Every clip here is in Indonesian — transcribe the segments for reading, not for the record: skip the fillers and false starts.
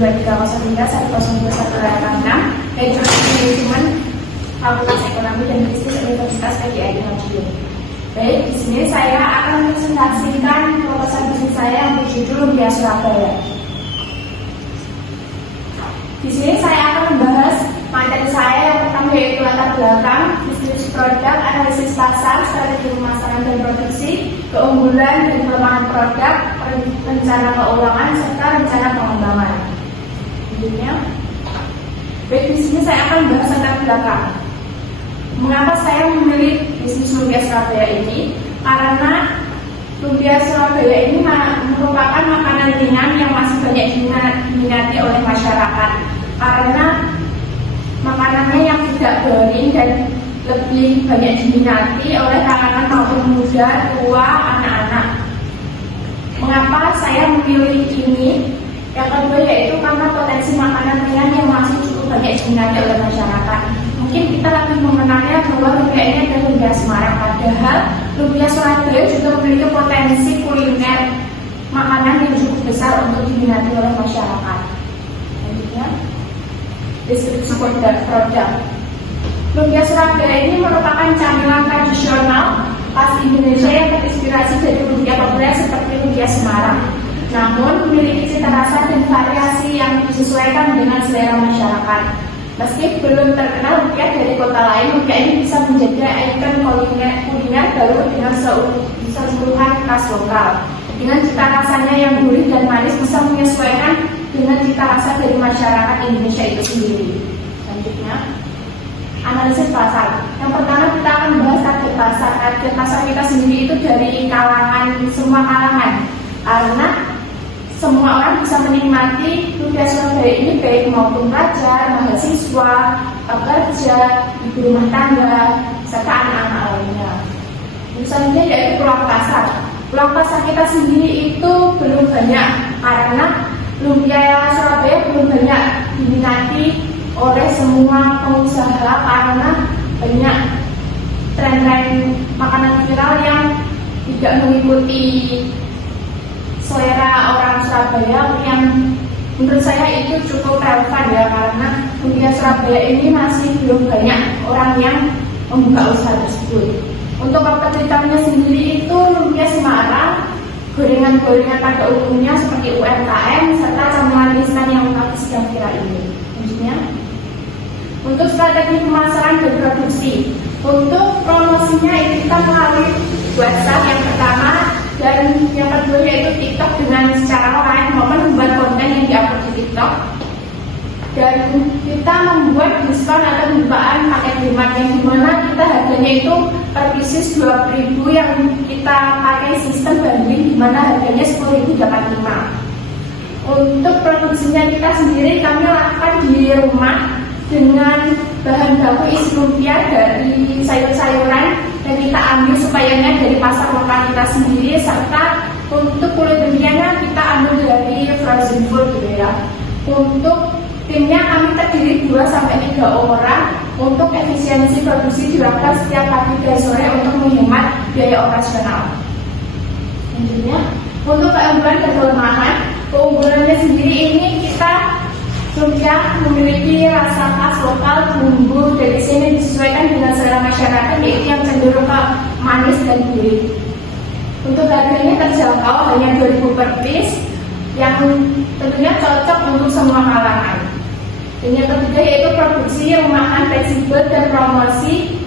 102303106 dan Manajemen Fakultas Ekonomi dan Bisnis Universitas PGRI Madiun. Baik, di sini saya akan presentasikan proposal bisnis saya yang berjudul Lumpia Surabaya. Di sini saya akan membahas materi saya yang pertama yaitu latar belakang, distribusi produk, analisis pasar, strategi pemasaran dan produksi, keunggulan dan kelemahan produk, rencana keuangan serta rencana pengembangan. Selanjutnya, baik, di sini saya akan membahas latar belakang. Mengapa saya memilih bisnis Lumpia Surabaya ini? Karena Lumpia Surabaya ini merupakan makanan ringan yang masih banyak diminati oleh masyarakat. Karena makanannya yang tidak boring dan lebih banyak diminati oleh kalangan maupun muda, tua, anak-anak. Mengapa saya memilih ini? Yang kedua yaitu karena potensi makanan ringan yang masih cukup banyak diminati oleh masyarakat. Mungkin kita lebih mengenalnya bahwa lumpia ini adalah lumpia Semarang, padahal lumpia Surabaya juga memiliki potensi kuliner makanan yang cukup besar untuk diminati oleh masyarakat. Selanjutnya, deskripsi produk. Lumpia Surabaya ini merupakan camilan tradisional khas Indonesia yang terinspirasi dari lumpia populer seperti lumpia Semarang. Namun memiliki cita rasa dan variasi yang disesuaikan dengan selera masyarakat. Meski belum terkenal lumpia dari kota lain, lumpia ini bisa menjadi ikon kuliner baru dengan keseluruhan khas lokal. Dengan cita rasanya yang gurih dan manis bisa menyesuaikan dengan cita rasa dari masyarakat Indonesia itu sendiri. Selanjutnya, analisis pasar. Yang pertama kita akan membahas target pasar. Target pasar kita sendiri itu dari semua kalangan, karena semua orang bisa menikmati lumpia Surabaya ini baik maupun pelajar, mahasiswa, pekerja, ibu rumah tangga, serta anak-anak lainnya. Misalnya yaitu peluang pasar. Peluang pasar kita sendiri itu belum banyak karena lumpia Surabaya belum banyak diminati oleh semua pengusaha karena banyak tren-tren makanan viral yang tidak mengikuti selera orang Surabaya yang menurut saya itu cukup relevan ya, karena lumpia Surabaya ini masih belum banyak orang yang membuka usaha tersebut. Untuk kompetitornya sendiri itu lumpia Semarang, gorengan-gorengan pada umumnya seperti UMKM serta camilan instan yang sedang viral ini. Selanjutnya, untuk strategi pemasaran dan produksi. Untuk promosinya itu kita melalui WhatsApp yang pertama, dan yang kedua yaitu TikTok dengan secara live maupun membuat konten yang diupload di TikTok. Dan kita membuat diskon atau pembukaan paket hemat yang dimana kita harganya itu per pieces 20.000 yang kita pakai sistem bundling dimana harganya 10.000 dapat 5. Untuk produksinya kita sendiri kami lakukan di rumah dengan bahan baku isi lumpia dari sayur-sayuran yang kita ambil supayanya dari pasar lokal kita sendiri, serta untuk kulit lumpianya kita ambil dari frozen food gitu ya. Untuk timnya kami terdiri 2-3 orang. Untuk efisiensi produksi dilakukan setiap pagi dan sore untuk menghemat biaya operasional. Selanjutnya, untuk keunggulan dan kelemahan. Keunggulannya sendiri ini kita lumpia memiliki rasa khas lokal, bumbu dari sini disesuaikan dengan selera masyarakat yaitu yang cenderung ke manis dan gurih. Untuk harganya terjangkau hanya 2.000 per piece yang tentunya cocok untuk semua kalangan. Dan yang ketiga yaitu produksi rumahan, fleksibel dan promosi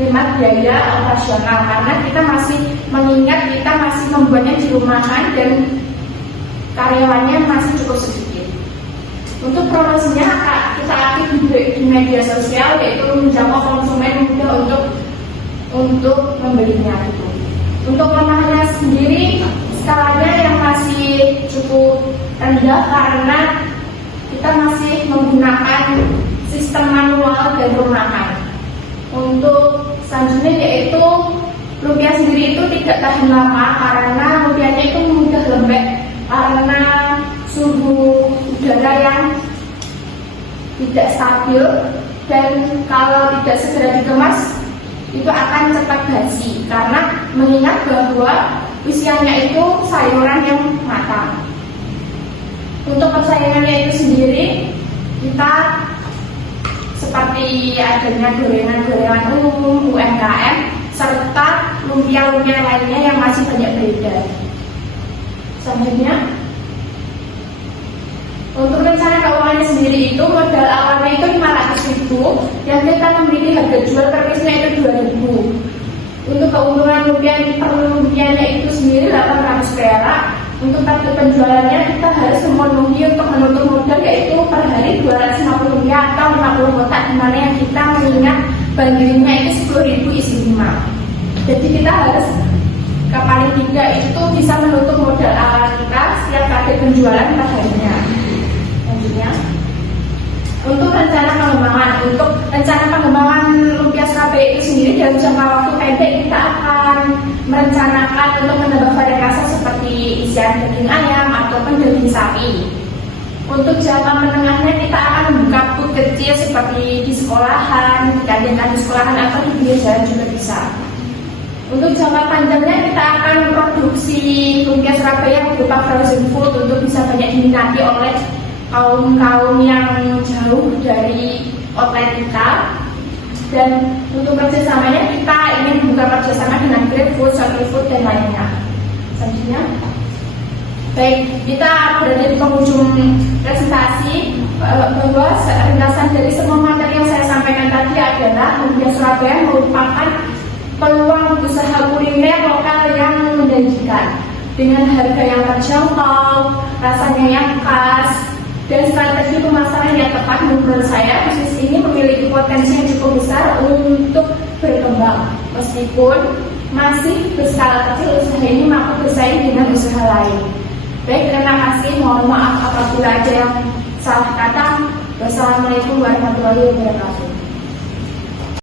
hemat biaya operasional karena kita masih mengingat kita masih membuatnya di rumahan dan karyawannya masih cukup sedikit. Untuk promosinya kita aktif di media sosial yaitu menjangkau konsumen muda untuk membelinya itu. Untuk kelemahannya sendiri skalanya yang masih cukup rendah karena kita masih menggunakan sistem manual dan rumahan. Untuk selanjutnya yaitu lumpia sendiri itu tidak tahan lama karena lumpianya itu mudah lembek karena suhu udara yang tidak stabil, dan kalau tidak segera dikemas itu akan cepat basi karena mengingat bahwa usianya itu sayuran yang matang. Untuk persaingannya itu sendiri, kita seperti adanya gorengan-gorengan umum, UMKM, serta lumpia-lumpia lainnya yang masih banyak beredar. Selanjutnya, untuk rencana keuangannya sendiri itu modal awalnya itu 500.000, yang kita memiliki harga jual per piece-nya itu 2.000. Untuk keuntungan per lumpianya itu sendiri 800 perak. Untuk target penjualannya kita harus memenuhi untuk menutup modal yaitu per hari 250 lumpia atau 50 kotak, dimana yang kita mengingat banjirnya itu 10.000 isi 5. Jadi kita harus paling tidak itu bisa menutup modal awal kita setiap target penjualan per harinya. Selanjutnya, untuk rencana pengembangan lumpia Surabaya itu sendiri dalam jangka waktu pendek kita akan merencanakan untuk menambah varian rasa seperti isian daging ayam ataupun daging sapi. Untuk jangka menengahnya kita akan membuka booth kecil seperti di sekolahan, di kantin-kantin sekolahan atau di pinggir jalan juga bisa. Untuk jangka panjangnya kita akan memproduksi lumpia Surabaya berupa frozen food untuk bisa banyak diminati oleh kaum yang jauh dari outlet kita. Dan untuk kerjasamanya kita ingin membuka kerjasama dengan GrabFood, ShopeeFood dan lainnya. Selanjutnya, baik, kita berada di penghujung presentasi bahwa ringkasan dari semua materi yang saya sampaikan tadi adalah lumpia Surabaya merupakan peluang usaha kuliner lokal yang menjanjikan dengan harga yang terjangkau, rasanya yang khas, dan strategi pemasaran yang tepat. Menurut saya bisnis ini memiliki potensi yang cukup besar untuk berkembang meskipun masih berskala kecil. Usaha ini mampu bersaing dengan usaha lain. Baik, terima kasih. Mohon maaf apabila ada yang salah kata. Wassalamualaikum warahmatullahi wabarakatuh.